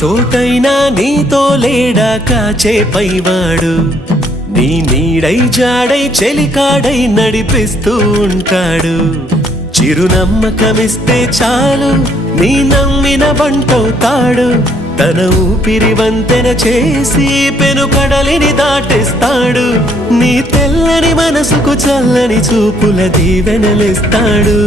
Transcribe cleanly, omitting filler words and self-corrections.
చోటైనా నీతో లేడా కాచే పైవాడు నీ నీడై జాడై చెలికాడై నడిపిస్తూ ఉంటాడు చిరునమ్మకమిస్తే చాలు నీ నమ్మిన బంటవుతాడు తన ఊపిరి వంతెన చేసి పెను కడలిని దాటిస్తాడు నీ తెల్లని మనసుకు చల్లని చూపుల దీవెనలిస్తాడు